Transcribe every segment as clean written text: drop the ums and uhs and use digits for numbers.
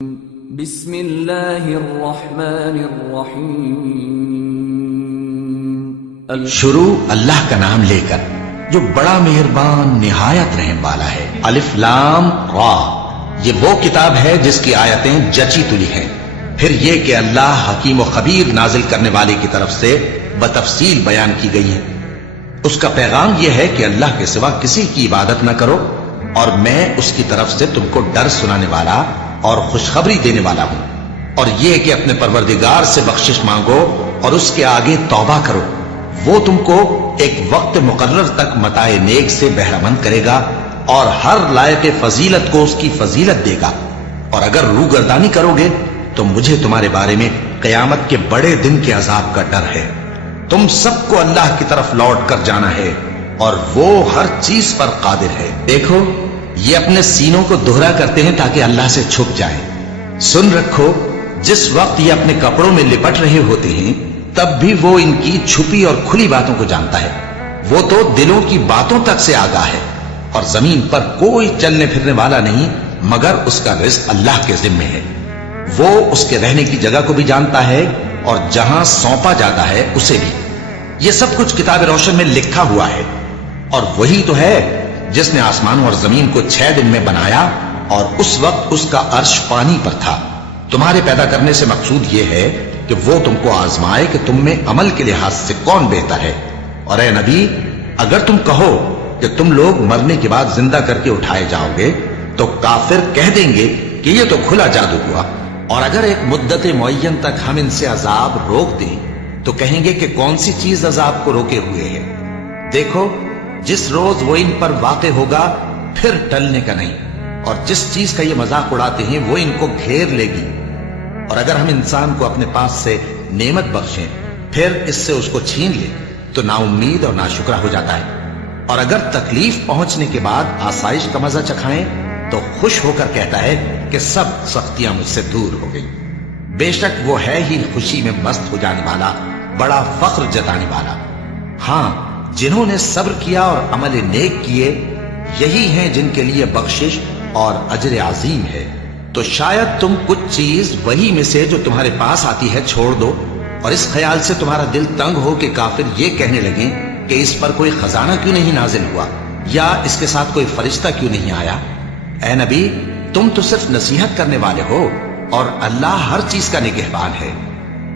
بسم اللہ الرحمن الرحیم شروع اللہ کا نام لے کر جو بڑا مہربان نہایت رحم والا ہے۔ الف لام را، یہ وہ کتاب ہے جس کی آیتیں جچی تلی ہیں۔ پھر یہ کہ اللہ حکیم و خبیر نازل کرنے والے کی طرف سے بتفصیل بیان کی گئی ہے۔ اس کا پیغام یہ ہے کہ اللہ کے سوا کسی کی عبادت نہ کرو، اور میں اس کی طرف سے تم کو ڈر سنانے والا اور خوشخبری دینے والا ہوں، اور یہ کہ اپنے پروردگار سے بخشش مانگو اور اس کے آگے توبہ کرو، وہ تم کو ایک وقت مقرر تک متاع نیک سے بہرہ مند کرے گا اور ہر لائق فضیلت کو اس کی فضیلت دے گا۔ اور اگر روگردانی کرو گے تو مجھے تمہارے بارے میں قیامت کے بڑے دن کے عذاب کا ڈر ہے۔ تم سب کو اللہ کی طرف لوٹ کر جانا ہے اور وہ ہر چیز پر قادر ہے۔ دیکھو، یہ اپنے سینوں کو دوہرا کرتے ہیں تاکہ اللہ سے چھپ جائیں۔ سن رکھو، جس وقت یہ اپنے کپڑوں میں لپٹ رہے ہوتے ہیں تب بھی وہ ان کی چھپی اور کھلی باتوں کو جانتا ہے۔ وہ تو دلوں کی باتوں تک سے آگاہ ہے، اور زمین پر کوئی چلنے پھرنے والا نہیں مگر اس کا رزق اللہ کے ذمے ہے۔ وہ اس کے رہنے کی جگہ کو بھی جانتا ہے اور جہاں سونپا جاتا ہے اسے بھی۔ یہ سب کچھ کتاب روشن میں لکھا ہوا ہے۔ اور وہی تو ہے جس نے آسمانوں اور زمین کو 6 دن میں بنایا، اور اس وقت اس کا عرش پانی پر تھا۔ تمہارے پیدا کرنے سے مقصود یہ ہے کہ وہ تم کو آزمائے کہ تم میں عمل کے لحاظ سے کون بہتر ہے۔ اور اے نبی، اگر تم کہو کہ تم لوگ مرنے کے بعد زندہ کر کے اٹھائے جاؤ گے تو کافر کہہ دیں گے کہ یہ تو کھلا جادو ہوا۔ اور اگر ایک مدت معین تک ہم ان سے عذاب روک دیں تو کہیں گے کہ کون سی چیز عذاب کو روکے ہوئے ہے۔ دیکھو، جس روز وہ ان پر واقع ہوگا پھر ٹلنے کا نہیں، اور جس چیز کا یہ مذاق اڑاتے ہیں وہ ان کو گھیر لے گی۔ اور اگر ہم انسان کو اپنے پاس سے نعمت بخشیں پھر اس سے اس کو چھین لیں تو نا امید اور ناشکرا ہو جاتا ہے۔ اور اگر تکلیف پہنچنے کے بعد آسائش کا مزہ چکھائیں تو خوش ہو کر کہتا ہے کہ سب سختیاں مجھ سے دور ہو گئی۔ بے شک وہ ہے ہی خوشی میں مست ہو جانے والا، بڑا فخر جتانے والا۔ ہاں، جنہوں نے صبر کیا اور عمل نیک کیے، یہی ہیں جن کے لیے بخشش اور اجر عظیم ہے۔ تو شاید تم کچھ چیز وہی میں سے جو تمہارے پاس آتی ہے چھوڑ دو، اور اس خیال سے تمہارا دل تنگ ہو کہ کافر یہ کہنے لگیں کہ اس پر کوئی خزانہ کیوں نہیں نازل ہوا، یا اس کے ساتھ کوئی فرشتہ کیوں نہیں آیا۔ اے نبی، تم تو صرف نصیحت کرنے والے ہو، اور اللہ ہر چیز کا نگہبان ہے۔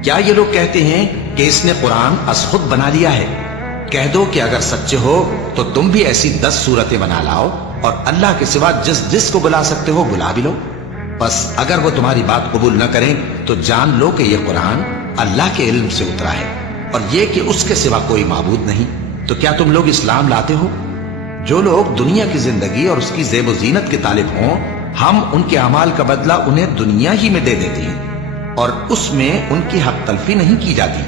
کیا یہ لوگ کہتے ہیں کہ اس نے قرآن از خود بنا لیا ہے؟ کہہ دو کہ اگر سچے ہو تو تم بھی ایسی 10 صورتیں بنا لاؤ، اور اللہ کے سوا جس کو بلا سکتے ہو بلا بھی لو۔ بس اگر وہ تمہاری بات قبول نہ کریں تو جان لو کہ یہ قرآن اللہ کے علم سے اترا ہے، اور یہ کہ اس کے سوا کوئی معبود نہیں۔ تو کیا تم لوگ اسلام لاتے ہو؟ جو لوگ دنیا کی زندگی اور اس کی زیب و زینت کے طالب ہوں، ہم ان کے اعمال کا بدلہ انہیں دنیا ہی میں دے دیتے ہیں، اور اس میں ان کی حق تلفی نہیں کی جاتی۔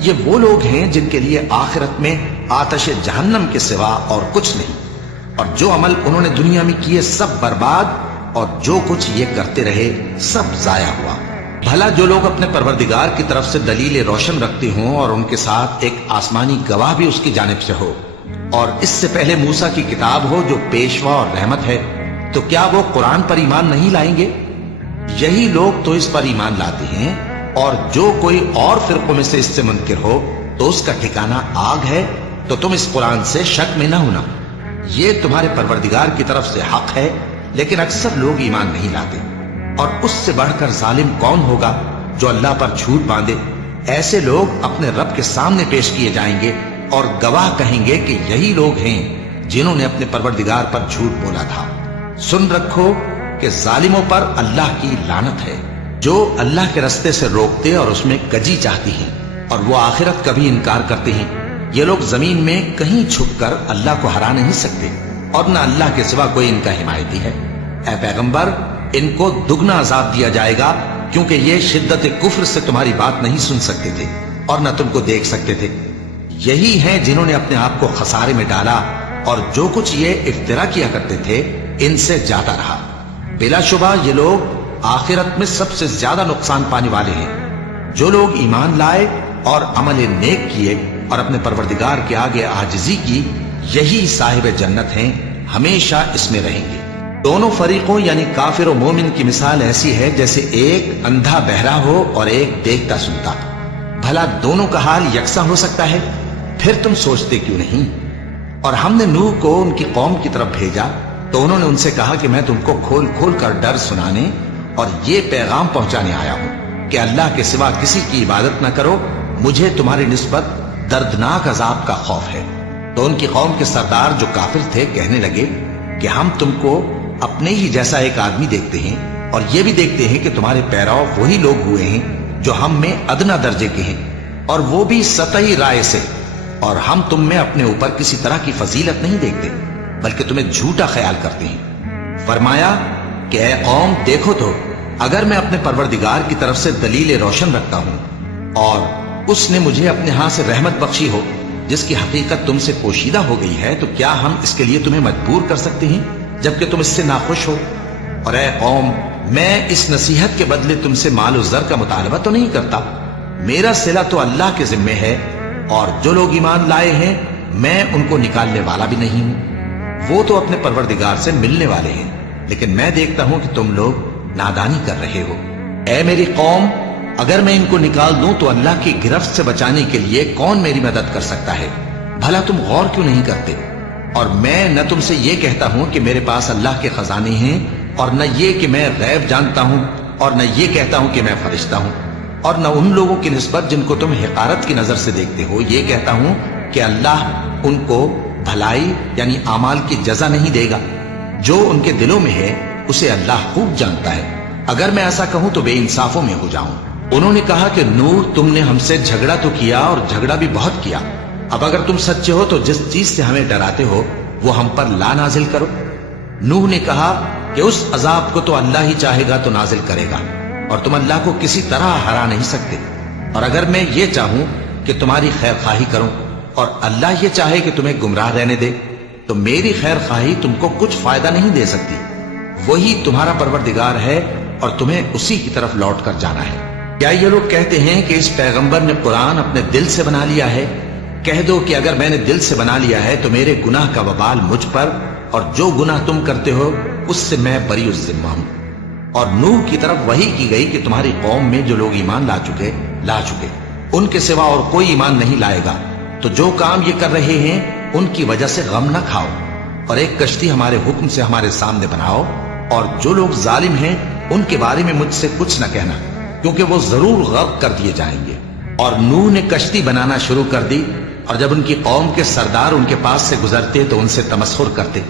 یہ وہ لوگ ہیں جن کے لیے آخرت میں آتش جہنم کے سوا اور کچھ نہیں، اور جو عمل انہوں نے دنیا میں کیے سب برباد، اور جو کچھ یہ کرتے رہے سب ضائع ہوا۔ بھلا جو لوگ اپنے پروردگار کی طرف سے دلیل روشن رکھتے ہوں اور ان کے ساتھ ایک آسمانی گواہ بھی اس کی جانب سے ہو، اور اس سے پہلے موسیٰ کی کتاب ہو جو پیشوا اور رحمت ہے، تو کیا وہ قرآن پر ایمان نہیں لائیں گے؟ یہی لوگ تو اس پر ایمان لاتے ہیں، اور جو کوئی اور فرقوں میں سے اس سے منکر ہو تو اس کا ٹھکانہ آگ ہے۔ تو تم اس قرآن سے شک میں نہ ہونا، یہ تمہارے پروردگار کی طرف سے حق ہے، لیکن اکثر لوگ ایمان نہیں لاتے۔ اور اس سے بڑھ کر ظالم کون ہوگا جو اللہ پر جھوٹ باندھے؟ ایسے لوگ اپنے رب کے سامنے پیش کیے جائیں گے اور گواہ کہیں گے کہ یہی لوگ ہیں جنہوں نے اپنے پروردگار پر جھوٹ بولا تھا۔ سن رکھو کہ ظالموں پر اللہ کی لعنت ہے، جو اللہ کے رستے سے روکتے اور اس میں کجی چاہتی ہیں، اور وہ آخرت کا بھی انکار کرتے ہیں۔ یہ لوگ زمین میں کہیں چھپ کر اللہ کو ہرا نہیں سکتے، اور نہ اللہ کے سوا کوئی ان کا حمایتی ہے۔ اے پیغمبر، ان کو دگنا عذاب دیا جائے گا، کیونکہ یہ شدت کفر سے تمہاری بات نہیں سن سکتے تھے اور نہ تم کو دیکھ سکتے تھے۔ یہی ہیں جنہوں نے اپنے آپ کو خسارے میں ڈالا، اور جو کچھ یہ افترا کیا کرتے تھے ان سے جاتا رہا۔ بلا شبہ یہ لوگ آخرت میں سب سے زیادہ نقصان پانے والے ہیں۔ جو لوگ ایمان لائے اور عمل نیک کیے اور اپنے پروردگار کے آگے عاجزی کی، یہی صاحب جنت ہیں، ہمیشہ اس میں رہیں گے۔ دونوں فریقوں یعنی کافر و مومن کی مثال ایسی ہے جیسے ایک اندھا بہرا ہو اور ایک دیکھتا سنتا. بھلا دونوں کا حال یکساں ہو سکتا ہے؟ پھر تم سوچتے کیوں نہیں؟ اور ہم نے نوح کو ان کی قوم کی طرف بھیجا تو انہوں نے ان سے کہا کہ میں تم کو کھول کھول کر ڈر سنانے اور یہ پیغام پہنچانے آیا ہوں کہ اللہ کے سوا کسی کی عبادت نہ کرو، مجھے تمہاری نسبت دردناک عذاب کا خوف ہے. تو ان کی قوم کے سردار جو کافر تھے کہنے لگے کہ ہم تم کو اپنے ہی جیسا ایک آدمی دیکھتے ہیں اور یہ بھی دیکھتے ہیں کہ تمہارے پیرو وہی لوگ ہوئے ہیں جو ہم میں ادنا درجے کے ہیں، اور وہ بھی سطحی رائے سے، اور ہم تم میں اپنے اوپر کسی طرح کی فضیلت نہیں دیکھتے بلکہ تمہیں جھوٹا خیال کرتے ہیں. فرمایا کہ اے قوم دیکھو تو اگر میں اپنے پروردگار کی طرف سے دلیل روشن رکھتا ہوں اور اس نے مجھے اپنے ہاں سے رحمت بخشی ہو جس کی حقیقت تم سے پوشیدہ ہو گئی ہے، تو کیا ہم اس کے لیے تمہیں مجبور کر سکتے ہیں جبکہ تم اس سے ناخوش ہو؟ اور اے قوم میں اس نصیحت کے بدلے تم سے مال و زر کا مطالبہ تو نہیں کرتا، میرا صلہ تو اللہ کے ذمے ہے، اور جو لوگ ایمان لائے ہیں میں ان کو نکالنے والا بھی نہیں ہوں، وہ تو اپنے پروردگار سے ملنے والے ہیں، لیکن میں دیکھتا ہوں کہ تم لوگ نادانی کر رہے ہو. اے میری قوم اگر میں ان کو نکال دوں تو اللہ کی گرفت سے بچانے کے لیے کون میری مدد کر سکتا ہے؟ بھلا تم غور کیوں نہیں کرتے؟ اور میں نہ تم سے یہ کہتا ہوں کہ میرے پاس اللہ کے خزانے ہیں، اور نہ یہ کہ میں غیب جانتا ہوں، اور نہ یہ کہتا ہوں کہ میں فرشتہ ہوں، اور نہ ان لوگوں کی نسبت جن کو تم حقارت کی نظر سے دیکھتے ہو یہ کہتا ہوں کہ اللہ ان کو بھلائی یعنی اعمال کی جزا نہیں دے گا. جو ان کے دلوں میں ہے اسے اللہ خوب جانتا ہے. اگر میں ایسا کہوں تو بے انصافوں میں ہو جاؤں. انہوں نے کہا کہ نوح تم نے ہم سے جھگڑا تو کیا اور جھگڑا بھی بہت کیا، اب اگر تم سچے ہو تو جس چیز سے ہمیں ڈراتے ہو وہ ہم پر لا نازل کرو. نوح نے کہا کہ اس عذاب کو تو اللہ ہی چاہے گا تو نازل کرے گا، اور تم اللہ کو کسی طرح ہرا نہیں سکتے. اور اگر میں یہ چاہوں کہ تمہاری خیر خواہی کروں اور اللہ یہ چاہے کہ تمہیں گمراہ رہنے دے تو میری خیر خواہی تم کو کچھ فائدہ نہیں دے سکتی. وہی تمہارا پروردگار ہے اور تمہیں اسی کی طرف لوٹ کر جانا ہے. کیا یہ لوگ کہتے ہیں کہ اس پیغمبر نے قرآن اپنے دل سے بنا لیا ہے؟ کہہ دو کہ اگر میں نے دل سے بنا لیا ہے تو میرے گناہ کا وبال مجھ پر، اور جو گناہ تم کرتے ہو اس سے میں بری الذمہ ہوں. اور نوح کی طرف وحی کی گئی کہ تمہاری قوم میں جو لوگ ایمان لا چکے ان کے سوا اور کوئی ایمان نہیں لائے گا، تو جو کام یہ کر رہے ہیں ان کی وجہ سے غم نہ کھاؤ، اور ایک کشتی ہمارے حکم سے ہمارے سامنے بناؤ، اور جو لوگ ظالم ہیں ان کے بارے میں مجھ سے کچھ نہ کہنا، کیونکہ وہ ضرور غرق کر دیے جائیں گے. اور نوح نے کشتی بنانا شروع کر دی، اور جب ان کی قوم کے سردار ان کے پاس سے گزرتے تو ان سے تمسخر کرتے.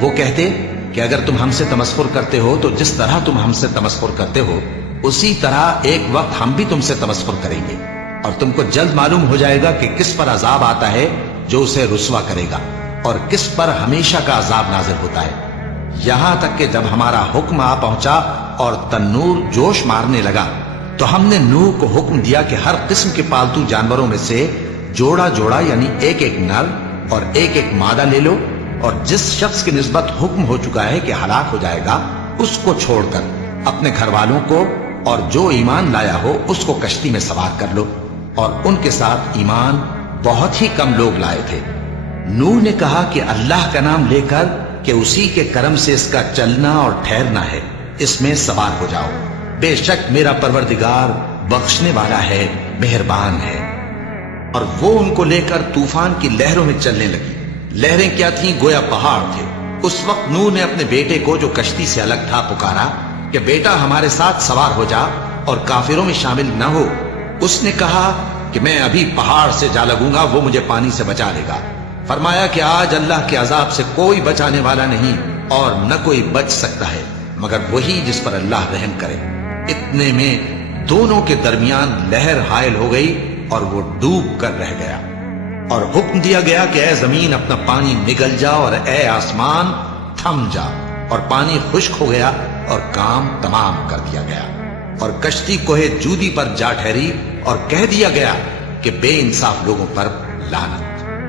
وہ کہتے کہ اگر تم ہم سے تمسخر کرتے ہو تو جس طرح تم ہم سے تمسخر کرتے ہو اسی طرح ایک وقت ہم بھی تم سے تمسخر کریں گے، اور تم کو جلد معلوم ہو جائے گا کہ کس پر عذاب آتا ہے جو اسے رسوا کرے گا، اور کس پر ہمیشہ کا عذاب نازل ہوتا ہے. یہاں تک کہ جب ہمارا حکم آ پہنچا اور تنور جوش مارنے لگا تو ہم نے نوح کو حکم دیا کہ ہر قسم کے پالتو جانوروں میں سے جوڑا جوڑا یعنی ایک ایک نر اور ایک ایک مادہ لے لو، اور جس شخص کی نسبت حکم ہو چکا ہے کہ ہلاک ہو جائے گا اس کو چھوڑ کر اپنے گھر والوں کو اور جو ایمان لایا ہو اس کو کشتی میں سوار کر لو. اور ان کے ساتھ ایمان بہت ہی کم لوگ لائے تھے. نوح نے کہا کہ اللہ کا نام لے کر کہ اسی کے کرم سے اس کا چلنا اور ٹھہرنا ہے، اس میں سوار ہو جاؤ، بے شک میرا پروردگار بخشنے والا ہے، مہربان ہے. اور وہ ان کو لے کر طوفان کی لہروں میں چلنے لگی. لہریں کیا تھیں؟ گویا پہاڑ تھے. اس وقت نوح نے اپنے بیٹے کو جو کشتی سے الگ تھا پکارا کہ بیٹا ہمارے ساتھ سوار ہو جا اور کافروں میں شامل نہ ہو. اس نے کہا کہ میں ابھی پہاڑ سے جا لگوں گا، وہ مجھے پانی سے بچا لے گا. فرمایا کہ آج اللہ کے عذاب سے کوئی بچانے والا نہیں اور نہ کوئی بچ سکتا ہے مگر وہی جس پر اللہ رحم کرے. اتنے میں دونوں کے درمیان لہر حائل ہو گئی اور وہ ڈوب کر رہ گیا. اور حکم دیا گیا کہ اے زمین اپنا پانی نگل جا اور اے آسمان تھم جا، اور پانی خشک ہو گیا اور کام تمام کر دیا گیا. اور کشتی کوہ جودی پر جا ٹھہری اور کہہ دیا گیا کہ بے انصاف لوگوں پر لعنت.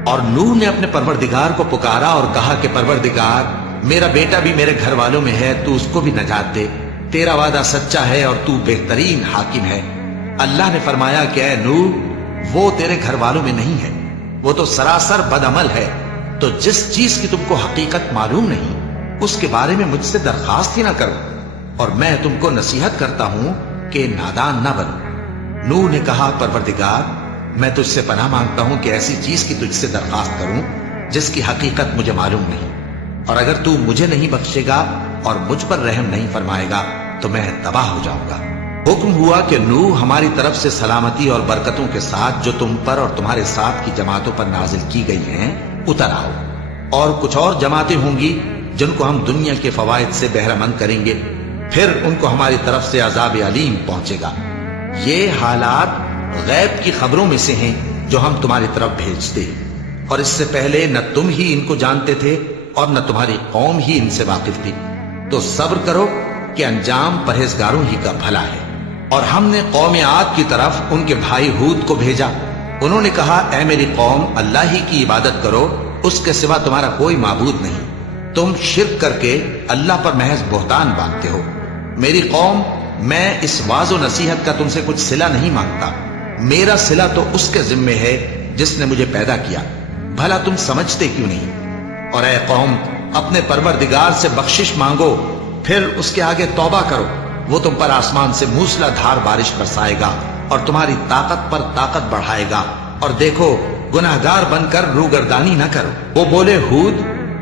اور نوح نے اپنے پروردگار کو پکارا اور کہا کہ پروردگار میرا بیٹا بھی میرے گھر والوں میں ہے، تو اس کو بھی نجات دے، تیرا وعدہ سچا ہے اور تو بہترین حاکم ہے. اللہ نے فرمایا کہ اے نوح وہ تیرے گھر والوں میں نہیں ہے، وہ تو سراسر بد عمل ہے. تو جس چیز کی تم کو حقیقت معلوم نہیں اس کے بارے میں مجھ سے درخواست ہی نہ کرو، اور میں تم کو نصیحت کرتا ہوں کہ نادان نہ بنو۔ نوح نے کہا پروردگار میں تجھ سے پناہ مانگتا ہوں کہ ایسی چیز کی تجھ سے درخواست کروں جس کی حقیقت مجھے معلوم نہیں، اور اگر تو مجھے نہیں بخشے گا اور مجھ پر رحم نہیں فرمائے گا تو میں تباہ ہو جاؤں گا۔ حکم ہوا کہ نوح ہماری طرف سے سلامتی اور برکتوں کے ساتھ جو تم پر اور تمہارے ساتھ کی جماعتوں پر نازل کی گئی ہیں اتر آؤ، اور کچھ اور جماعتیں ہوں گی جن کو ہم دنیا کے فوائد سے بہرہ مند کریں گے، پھر ان کو ہماری طرف سے عذاب علیم پہنچے گا۔ یہ حالات غیب کی خبروں میں سے ہیں جو ہم تمہاری طرف بھیجتے ہیں، اور اس سے پہلے نہ تم ہی ان کو جانتے تھے اور نہ تمہاری قوم ہی ان سے واقف تھی، تو صبر کرو کہ انجام پرہیزگاروں ہی کا بھلا ہے۔ اور ہم نے قوم عاد کی طرف ان کے بھائی ہود کو بھیجا، انہوں نے کہا اے میری قوم اللہ ہی کی عبادت کرو، اس کے سوا تمہارا کوئی معبود نہیں، تم شرک کر کے اللہ پر محض بہتان باندھتے ہو۔ میری قوم میں اس واعظ و نصیحت کا تم سے کچھ صلہ نہیں مانگتا، میرا صلہ تو اس کے ذمے ہے جس نے مجھے پیدا کیا، بھلا تم سمجھتے کیوں نہیں؟ اور اے قوم اپنے پروردگار سے بخشش مانگو، پھر اس کے آگے توبہ کرو، وہ تم پر آسمان سے موسلا دھار بارش برسائے گا اور تمہاری طاقت پر طاقت بڑھائے گا، اور دیکھو گناہگار بن کر روگردانی نہ کرو۔ وہ بولے ہود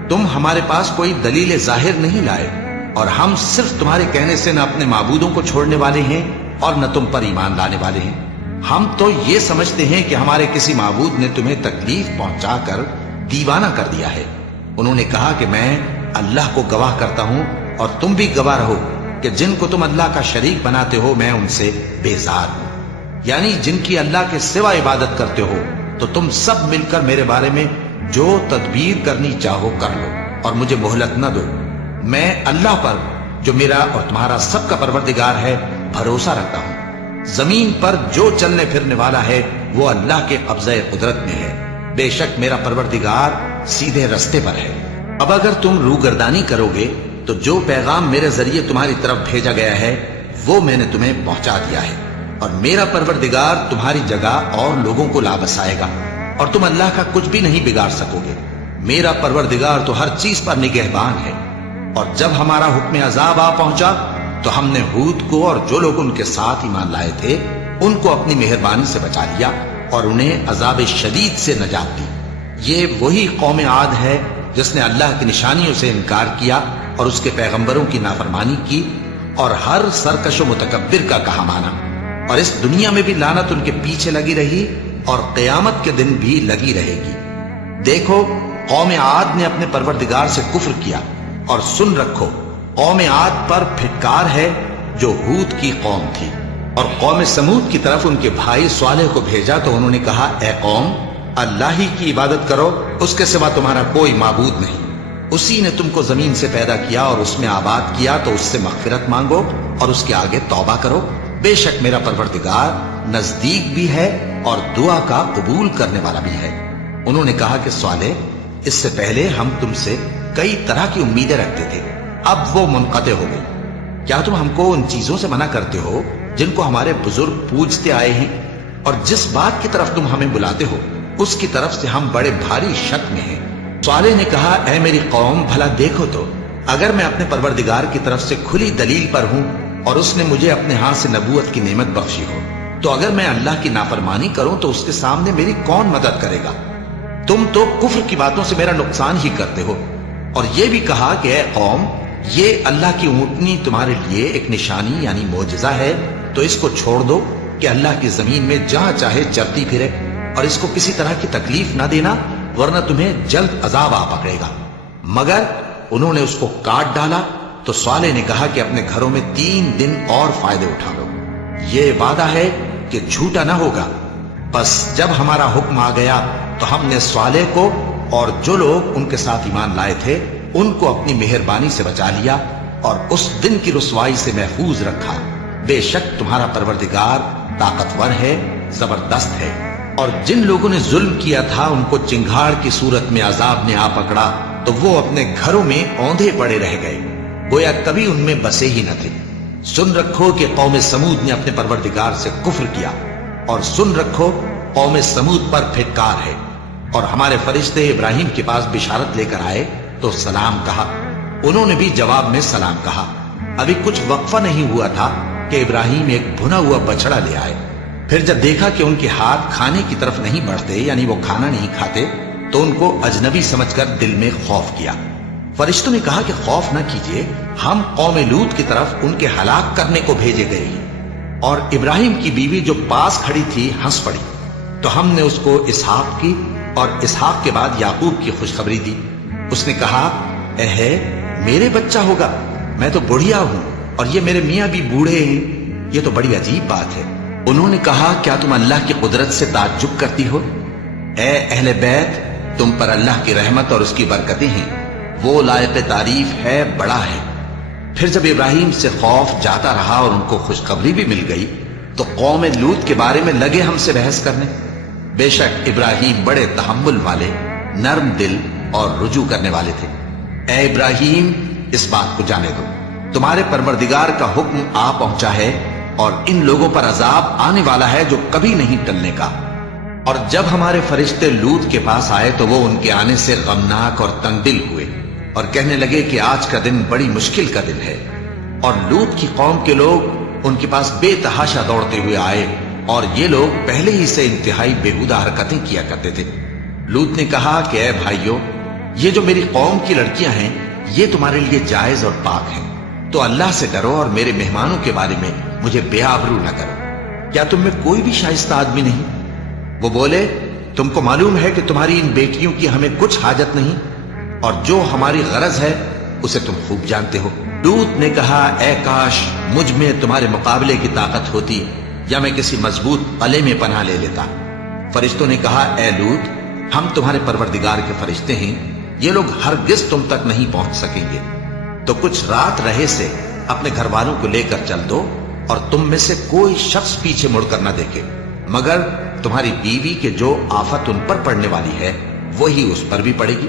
تم ہمارے پاس کوئی دلیل ظاہر نہیں لائے، اور ہم صرف تمہارے کہنے سے نہ اپنے معبودوں کو چھوڑنے والے ہیں اور نہ تم پر ایمان لانے والے ہیں، ہم تو یہ سمجھتے ہیں کہ ہمارے کسی معبود نے تمہیں تکلیف پہنچا کر دیوانہ کر دیا ہے۔ انہوں نے کہا کہ میں اللہ کو گواہ کرتا ہوں اور تم بھی گواہ رہو کہ جن کو تم اللہ کا شریک بناتے ہو میں ان سے بیزار ہوں، یعنی جن کی اللہ کے سوا عبادت کرتے ہو، تو تم سب مل کر میرے بارے میں جو تدبیر کرنی چاہو کر لو اور مجھے مہلت نہ دو۔ میں اللہ پر جو میرا اور تمہارا سب کا پروردگار ہے بھروسہ رکھتا ہوں، زمین پر جو چلنے پھرنے والا ہے وہ اللہ کے قبضہ قدرت میں ہے، بے شک میرا پروردگار سیدھے رستے پر ہے۔ اب اگر تم روگردانی کرو گے تو جو پیغام میرے ذریعے تمہاری طرف بھیجا گیا ہے وہ میں نے تمہیں پہنچا دیا ہے، اور میرا پروردگار تمہاری جگہ اور لوگوں کو لا بسائے گا، اور تم اللہ کا کچھ بھی نہیں بگاڑ سکو گے۔ میرا پروردگار تو ہر چیز پر نگہبان ہے۔ اور جب ہمارا حکم عذاب آ پہنچا تو ہم نے ہود کو اور جو لوگ ان کے ساتھ ایمان لائے تھے ان کو اپنی مہربانی سے بچا لیا اور انہیں عذاب شدید سے نجات دی۔ یہ وہی قوم عاد ہے جس نے اللہ کی نشانیوں سے انکار کیا اور اس کے پیغمبروں کی نافرمانی کی، اور ہر سرکش و متکبر کا کہا مانا، اور اس دنیا میں بھی لعنت ان کے پیچھے لگی رہی اور قیامت کے دن بھی لگی رہے گی۔ دیکھو قوم عاد نے اپنے پروردگار سے کفر کیا، اور سن رکھو قوم عاد پر پھٹکار ہے جو ہود کی قوم تھی۔ اور قوم سمود کی طرف ان کے بھائی صالح کو بھیجا تو انہوں نے کہا اے قوم اللہ ہی کی عبادت کرو، اس کے سوا تمہارا کوئی معبود نہیں، اسی نے تم کو زمین سے پیدا کیا اور اس میں آباد کیا، تو اس سے مغفرت مانگو اور اس کے آگے توبہ کرو، بے شک میرا پروردگار نزدیک بھی ہے اور دعا کا قبول کرنے والا بھی ہے۔ انہوں نے کہا کہ صالح اس سے پہلے ہم تم سے کئی طرح کی امیدیں رکھتے تھے، اب وہ منقطع ہو گئی، کیا تم ہم کو ان چیزوں سے منع کرتے ہو جن کو ہمارے بزرگ پوجتے آئے ہیں، اور جس بات کی طرف تم ہمیں بلاتے ہو اس کی طرف سے ہم بڑے بھاری شک میں ہیں۔ صالح نے کہا اے میری قوم بھلا دیکھو تو اگر میں اپنے پروردگار کی طرف سے کھلی دلیل پر ہوں اور اس نے مجھے اپنے ہاتھ سے نبوت کی نعمت بخشی ہو، تو اگر میں اللہ کی نافرمانی کروں تو اس کے سامنے میری کون مدد کرے گا؟ تم تو کفر کی باتوں سے میرا نقصان ہی کرتے ہو۔ اور یہ بھی کہا کہ اے قوم یہ اللہ کی اونٹنی تمہارے لیے ایک نشانی یعنی معجزہ ہے، تو اس کو چھوڑ دو کہ اللہ کی زمین میں جہاں چاہے چرتی پھرے، اور اس کو کسی طرح کی تکلیف نہ دینا ورنہ تمہیں جلد عذاب آ پکڑے گا۔ مگر انہوں نے اس کو کاٹ ڈالا تو صالح نے کہا کہ اپنے گھروں میں 3 دن اور فائدے اٹھا لو، یہ وعدہ ہے کہ جھوٹا نہ ہوگا۔ بس جب ہمارا حکم آ گیا تو ہم نے صالح کو اور جو لوگ ان کے ساتھ ایمان لائے تھے ان کو اپنی مہربانی سے بچا لیا اور اس دن کی رسوائی سے محفوظ رکھا، بے شک تمہارا پروردگار طاقتور ہے، زبردست ہے۔ اور جن لوگوں نے ظلم کیا تھا ان کو چنگھاڑ کی صورت میں عذاب نے آ پکڑا تو وہ اپنے گھروں میں اوندھے پڑے رہ گئے، گویا کبھی ان میں بسے ہی نہ تھے۔ سن رکھو کہ قوم سمود نے اپنے پروردگار سے کفر کیا، اور سن رکھو قوم سمود پر پھٹکار ہے۔ اور ہمارے فرشتے ابراہیم کے پاس بشارت لے کر آئے تو سلام کہا، انہوں نے بھی جواب میں سلام کہا۔ ابھی کچھ وقفہ نہیں ہوا تھا کہ ابراہیم ایک بھنا ہوا بچڑا لے آئے۔ پھر جب دیکھا کہ ان کے ہاتھ کھانے کی طرف نہیں بڑھتے، یعنی وہ کھانا نہیں کھاتے، تو ان کو اجنبی سمجھ کر دل میں خوف کیا۔ فرشتوں نے کہا کہ خوف نہ کیجیے، ہم قوم لوط کی طرف ان کے ہلاک کرنے کو بھیجے گئے ہیں۔ اور ابراہیم کی بیوی جو پاس کھڑی تھی ہنس پڑی، تو ہم نے اس کو اسحاق کی اور اسحاق کے بعد یعقوب کی خوشخبری دی۔ اس نے کہا، اے میرے بچہ ہوگا، میں تو بڑھیا ہوں اور یہ میرے میاں بھی بوڑھے ہیں، یہ تو بڑی عجیب بات ہے۔ انہوں نے کہا، کیا تم اللہ کی قدرت سے تعجب کرتی ہو؟ اے اہل بیت، تم پر اللہ کی رحمت اور اس کی برکتیں ہیں، وہ لائق تعریف ہے، بڑا ہے۔ پھر جب ابراہیم سے خوف جاتا رہا اور ان کو خوشخبری بھی مل گئی، تو قوم لوط کے بارے میں لگے ہم سے بحث کرنے۔ بے شک ابراہیم بڑے تحمل والے، نرم دل اور رجوع کرنے والے تھے۔ اے ابراہیم، اس بات کو جانے دو، تمہارے پروردگار کا حکم آ پہنچا ہے اور ان لوگوں پر عذاب آنے والا ہے جو کبھی نہیں ٹلنے کا۔ اور جب ہمارے فرشتے لوط کے پاس آئے تو وہ ان کے آنے سے غمناک اور تنگ دل ہوئے اور کہنے لگے کہ آج کا دن بڑی مشکل کا دن ہے۔ اور لوط کی قوم کے لوگ ان کے پاس بے تحاشا دوڑتے ہوئے آئے، اور یہ لوگ پہلے ہی سے انتہائی بےہودہ حرکتیں کیا کرتے تھے۔ لوط نے کہا کہ اے بھائیو، یہ جو میری قوم کی لڑکیاں ہیں یہ تمہارے لیے جائز اور پاک ہیں، تو اللہ سے ڈرو اور میرے مہمانوں کے بارے میں مجھے بے آبرو نہ کرو۔ کیا تم میں کوئی بھی شائستہ آدمی نہیں؟ وہ بولے، تم کو معلوم ہے کہ تمہاری ان بیٹیوں کی ہمیں کچھ حاجت نہیں، اور جو ہماری غرض ہے اسے تم خوب جانتے ہو۔ لوط نے کہا، اے کاش مجھ میں تمہارے مقابلے کی طاقت ہوتی، یا میں کسی مضبوط قلعے میں پناہ لے لیتا۔ فرشتوں نے کہا، اے لوط، ہم تمہارے پروردگار کے فرشتے ہیں، یہ لوگ ہرگز تم تک نہیں پہنچ سکیں گے، تو کچھ رات رہے سے اپنے گھر والوں کو لے کر چل دو، اور تم میں سے کوئی شخص پیچھے مڑ کر نہ دیکھے، مگر تمہاری بیوی کے جو آفت ان پر پڑنے والی ہے وہی اس پر بھی پڑے گی۔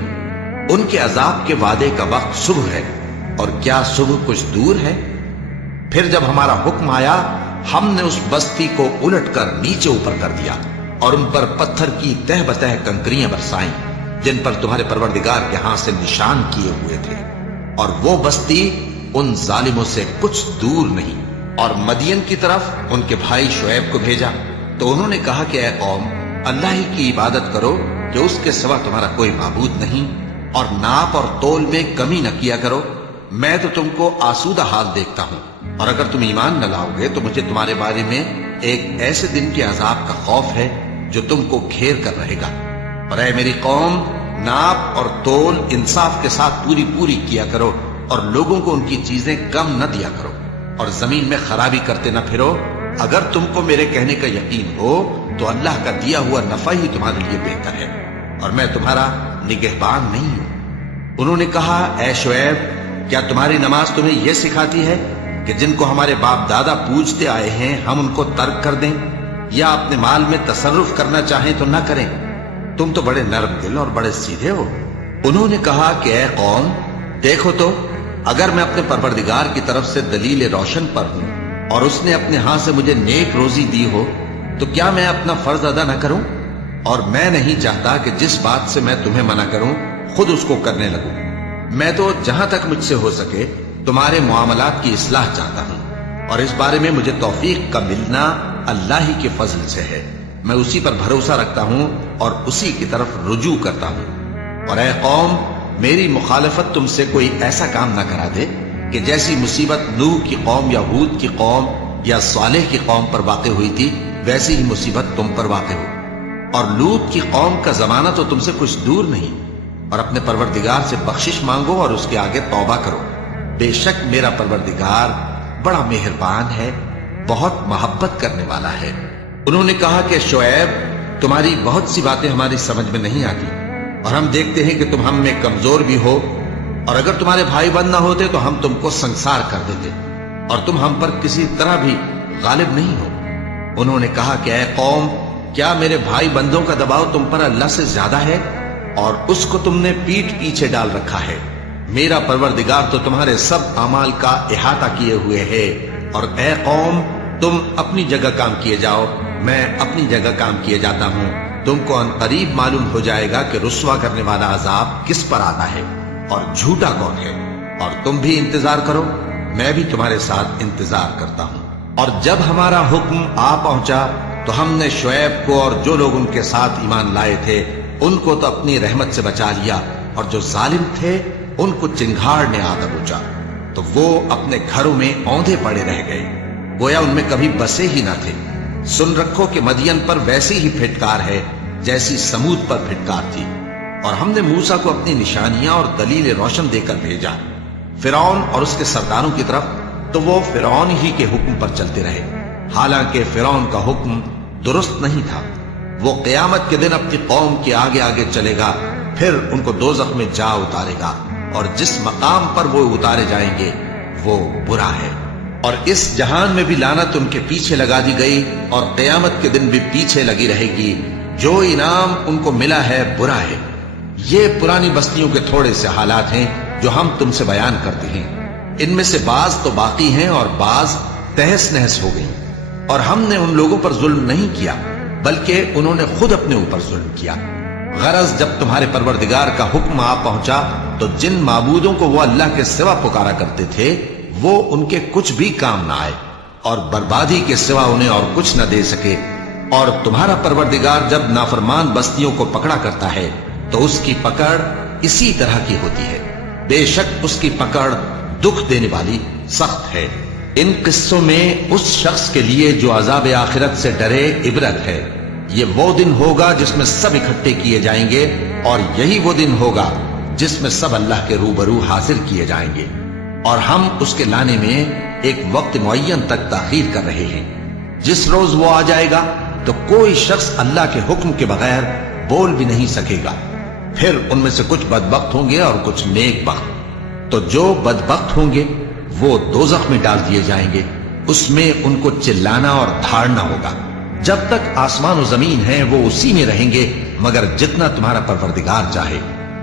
ان کے عذاب کے وعدے کا وقت صبح ہے، اور کیا صبح کچھ دور ہے؟ پھر جب ہمارا حکم آیا، ہم نے اس بستی کو الٹ کر نیچے اوپر کر دیا اور ان پر پتھر کی تہ بتہ کنکریاں برسائیں جن پر تمہارے پروردگار کے ہاں سے نشان کیے ہوئے تھے، اور وہ بستی ان ظالموں سے کچھ دور نہیں۔ اور مدین کی طرف ان کے بھائی شعیب کو بھیجا، تو انہوں نے کہا کہ اے قوم، اللہ ہی کی عبادت کرو کہ اس کے سوا تمہارا کوئی معبود نہیں، اور ناپ اور تول میں کمی نہ کیا کرو، میں تو تم کو آسودہ حال دیکھتا ہوں، اور اگر تم ایمان نہ لاؤ گے تو مجھے تمہارے بارے میں ایک ایسے دن کے عذاب کا خوف ہے جو تم کو گھیر کر رہے گا۔ اور اے میری قوم، ناپ اور تول انصاف کے ساتھ پوری کیا کرو، اور لوگوں کو ان کی چیزیں کم نہ دیا کرو، اور زمین میں خرابی کرتے نہ پھرو۔ اگر تم کو میرے کہنے کا یقین ہو تو اللہ کا دیا ہوا نفع ہی تمہارے لیے بہتر ہے، اور میں تمہارا نگہبان نہیں ہوں۔ انہوں نے کہا، اے شعیب، کیا تمہاری نماز تمہیں یہ سکھاتی ہے کہ جن کو ہمارے باپ دادا پوجتے آئے ہیں ہم ان کو ترک کر دیں، یا اپنے مال میں تصرف کرنا چاہیں تو نہ کریں؟ تم تو بڑے نرم دل اور بڑے سیدھے ہو۔ انہوں نے کہا کہ اے قوم، دیکھو تو، اگر میں اپنے پروردگار کی طرف سے دلیل روشن پر ہوں اور اس نے اپنے ہاں سے مجھے نیک روزی دی ہو، تو کیا میں اپنا فرض ادا نہ کروں؟ اور میں نہیں چاہتا کہ جس بات سے میں تمہیں منع کروں خود اس کو کرنے لگوں۔ میں تو جہاں تک مجھ سے ہو سکے تمہارے معاملات کی اصلاح چاہتا ہوں، اور اس بارے میں مجھے توفیق کا ملنا اللہ ہی کے فضل سے ہے۔ میں اسی پر بھروسہ رکھتا ہوں اور اسی کی طرف رجوع کرتا ہوں۔ اور اے قوم، میری مخالفت تم سے کوئی ایسا کام نہ کرا دے کہ جیسی مصیبت نوح کی قوم یا ہود کی قوم یا صالح کی قوم پر واقع ہوئی تھی ویسی ہی مصیبت تم پر واقع ہو۔ اور لوط کی قوم کا زمانہ تو تم سے کچھ دور نہیں، اور اپنے پروردگار سے بخشش مانگو اور اس کے آگے توبہ کرو، بے شک میرا پروردگار بڑا مہربان ہے، بہت محبت کرنے والا ہے۔ انہوں نے کہا کہ شعیب، تمہاری بہت سی باتیں ہماری سمجھ میں نہیں آتی، اور ہم دیکھتے ہیں کہ تم ہم میں کمزور بھی ہو، اور اگر تمہارے بھائی بند نہ ہوتے تو ہم تم کو سنسار کر دیتے، اور تم ہم پر کسی طرح بھی غالب نہیں ہو۔ انہوں نے کہا کہ اے قوم، کیا میرے بھائی بندوں کا دباؤ تم پر اللہ سے زیادہ ہے، اور اس کو تم نے پیٹھ پیچھے ڈال رکھا ہے؟ میرا پروردگار تو تمہارے سب اعمال کا احاطہ کیے ہوئے ہے۔ اور اے قوم، تم اپنی جگہ کام کیے جاؤ، میں اپنی جگہ کام کیے جاتا ہوں۔ تم کو ان قریب معلوم ہو جائے گا کہ رسوا کرنے والا عذاب کس پر آتا ہے اور جھوٹا کون ہے۔ اور تم بھی انتظار کرو، میں بھی تمہارے ساتھ انتظار کرتا ہوں۔ اور جب ہمارا حکم آ پہنچا تو ہم نے شعیب کو اور جو لوگ ان کے ساتھ ایمان لائے تھے ان کو تو اپنی رحمت سے بچا لیا، اور جو ظالم تھے ان کو چنگھاڑ نے آ دبوچا، تو وہ اپنے گھروں میں اوندھے پڑے رہ گئے، گویا ان میں کبھی بسے ہی نہ تھے۔ سن رکھو کہ مدین پر ویسی ہی پھٹکار ہے جیسی سمود پر پھٹکار تھی، اور ہم نے موسیٰ کو اپنی نشانیاں اور دلیل روشن دے کر بھیجا فرعون اور اس کے سرداروں کی طرف، تو وہ فرعون ہی کے حکم پر چلتے رہے، حالانکہ فرعون کا حکم درست نہیں تھا۔ وہ قیامت کے دن اپنی قوم کے آگے آگے چلے گا، پھر ان کو دوزخ میں جا اتارے گا، اور جس مقام پر وہ اتارے جائیں گے وہ برا ہے۔ اور اس جہان میں بھی لعنت ان کے پیچھے لگا دی گئی، اور قیامت کے دن بھی پیچھے لگی رہے گی۔ جو انعام ان کو ملا ہے برا ہے۔ یہ پرانی بستیوں کے تھوڑے سے حالات ہیں جو ہم تم سے بیان کرتے ہیں، ان میں سے بعض تو باقی ہیں اور بعض تہس نہس ہو گئی۔ اور ہم نے ان لوگوں پر ظلم نہیں کیا بلکہ انہوں نے خود اپنے اوپر ظلم کیا۔ غرض جب تمہارے پروردگار کا حکم آ پہنچا تو جن معبودوں کو وہ اللہ کے سوا پکارا کرتے تھے وہ ان کے کچھ بھی کام نہ آئے، اور بربادی کے سوا انہیں اور کچھ نہ دے سکے۔ اور تمہارا پروردگار جب نافرمان بستیوں کو پکڑا کرتا ہے تو اس کی پکڑ اسی طرح کی ہوتی ہے، بے شک اس کی پکڑ دکھ دینے والی سخت ہے۔ ان قصوں میں اس شخص کے لیے جو عذاب آخرت سے ڈرے عبرت ہے۔ یہ وہ دن ہوگا جس میں سب اکٹھے کیے جائیں گے، اور یہی وہ دن ہوگا جس میں سب اللہ کے روبرو حاضر کیے جائیں گے، اور ہم اس کے لانے میں ایک وقت معین تک تاخیر کر رہے ہیں۔ جس روز وہ آ جائے گا تو کوئی شخص اللہ کے حکم کے بغیر بول بھی نہیں سکے گا۔ پھر ان میں سے کچھ بدبخت ہوں گے اور کچھ نیک بخت۔ تو جو بدبخت ہوں گے وہ دوزخ میں ڈال دیے جائیں گے، اس میں ان کو چلانا اور دھاڑنا ہوگا۔ جب تک آسمان و زمین ہیں وہ اسی میں رہیں گے مگر جتنا تمہارا پروردگار چاہے،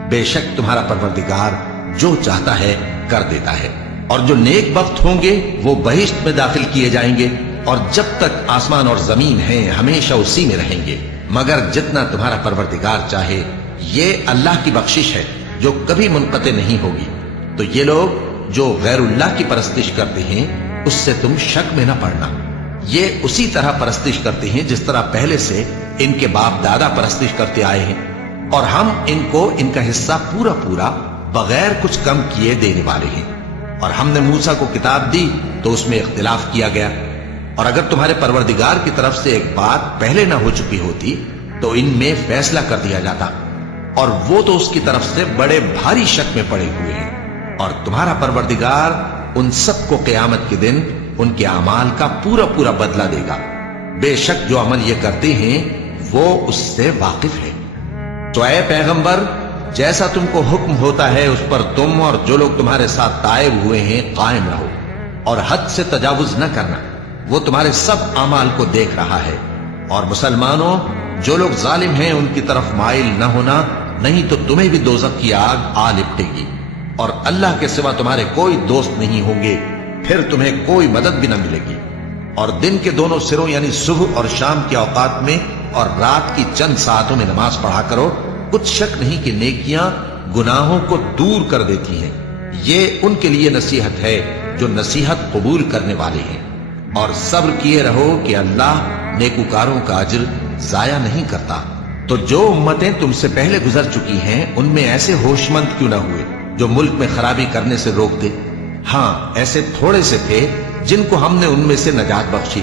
بے شک تمہارا پروردگار جو چاہتا ہے کر دیتا ہے۔ اور جو نیک بخت ہوں گے وہ بہشت میں داخل کیے جائیں گے، اور جب تک آسمان اور زمین ہیں ہمیشہ اسی میں رہیں گے مگر جتنا تمہارا پروردگار چاہے۔ یہ اللہ کی بخشش ہے جو کبھی منقطع نہیں ہوگی۔ تو یہ لوگ جو غیر اللہ کی پرستش کرتے ہیں اس سے تم شک میں نہ پڑنا، یہ اسی طرح پرستش کرتے ہیں جس طرح پہلے سے ان کے باپ دادا پرستش کرتے آئے ہیں، اور ہم ان کو ان کا حصہ پورا پورا بغیر کچھ کم کیے دینے والے ہیں۔ اور ہم نے موسیٰ کو کتاب دی تو اس میں اختلاف کیا گیا، اور اگر تمہارے پروردگار کی طرف سے ایک بات پہلے نہ ہو چکی ہوتی تو ان میں فیصلہ کر دیا جاتا، اور وہ تو اس کی طرف سے بڑے بھاری شک میں پڑے ہوئے ہیں۔ اور تمہارا پروردگار ان سب کو قیامت کے دن ان کے اعمال کا پورا پورا بدلہ دے گا، بے شک جو عمل یہ کرتے ہیں وہ اس سے واقف ہے۔ تو اے پیغمبر، جیسا تم کو حکم ہوتا ہے اس پر تم اور جو لوگ تمہارے ساتھ تائب ہوئے ہیں قائم رہو، اور حد سے تجاوز نہ کرنا، وہ تمہارے سب اعمال کو دیکھ رہا ہے۔ اور مسلمانوں، جو لوگ ظالم ہیں ان کی طرف مائل نہ ہونا، نہیں تو تمہیں بھی دوزخ کی آگ آ لپٹے گی، اور اللہ کے سوا تمہارے کوئی دوست نہیں ہوں گے، پھر تمہیں کوئی مدد بھی نہ ملے گی۔ اور دن کے دونوں سروں یعنی صبح اور شام کے اوقات میں اور رات کی چند ساعتوں میں نماز پڑھا کرو، کچھ شک نہیں کہ نیکیاں گناہوں کو دور کر دیتی ہیں۔ یہ ان کے لیے نصیحت ہے جو نصیحت قبول کرنے والے ہیں۔ اور صبر کیے رہو کہ اللہ نیکوکاروں کا اجر ضائع نہیں کرتا۔ تو جو امتیں تم سے پہلے گزر چکی ہیں ان میں ایسے ہوش مند کیوں نہ ہوئے جو ملک میں خرابی کرنے سے روک دے؟ ہاں، ایسے تھوڑے سے تھے جن کو ہم نے ان میں سے نجات بخشی،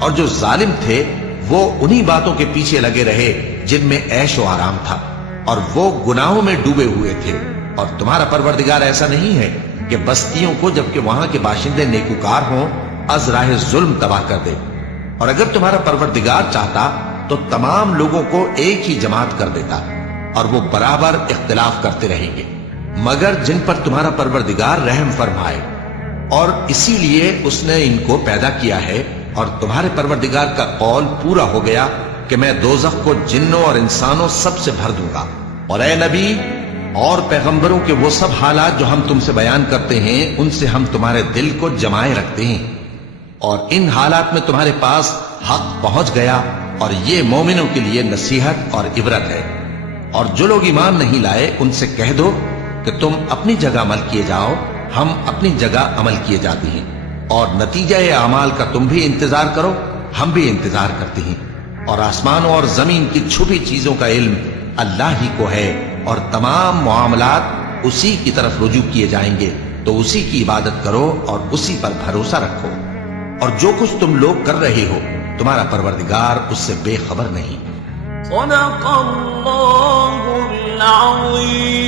اور جو ظالم تھے وہ انہی باتوں کے پیچھے لگے رہے جن میں عیش و آرام تھا، اور وہ گناہوں میں ڈوبے ہوئے تھے۔ اور تمہارا پروردگار ایسا نہیں ہے کہ بستیوں کو جبکہ وہاں کے باشندے نیکوکار ہوں از راہ ظلم تباہ کر دے، اور اگر تمہارا پروردگار چاہتا تو تمام لوگوں کو ایک ہی جماعت کر دیتا، اور وہ برابر اختلاف کرتے رہیں گے، مگر جن پر تمہارا پروردگار رحم فرمائے، اور اسی لیے اس نے ان کو پیدا کیا ہے۔ اور تمہارے پروردگار کا قول پورا ہو گیا کہ میں دوزخ کو جنوں اور انسانوں سب سے بھر دوں گا۔ اور اے نبی اور پیغمبروں کے وہ سب حالات جو ہم تم سے بیان کرتے ہیں ان سے ہم تمہارے دل کو جمائے رکھتے ہیں، اور ان حالات میں تمہارے پاس حق پہنچ گیا، اور یہ مومنوں کے لیے نصیحت اور عبرت ہے۔ اور جو لوگ ایمان نہیں لائے ان سے کہہ دو کہ تم اپنی جگہ عمل کیے جاؤ، ہم اپنی جگہ عمل کیے جاتے ہیں، اور نتیجہ اعمال کا تم بھی انتظار کرو، ہم بھی انتظار کرتے ہیں، اور آسمانوں اور زمین کی چھپی چیزوں کا علم اللہ ہی کو ہے، اور تمام معاملات اسی کی طرف رجوع کیے جائیں گے، تو اسی کی عبادت کرو اور اسی پر بھروسہ رکھو، اور جو کچھ تم لوگ کر رہے ہو تمہارا پروردگار اس سے بے خبر نہیں۔ صدق اللہ العظیم۔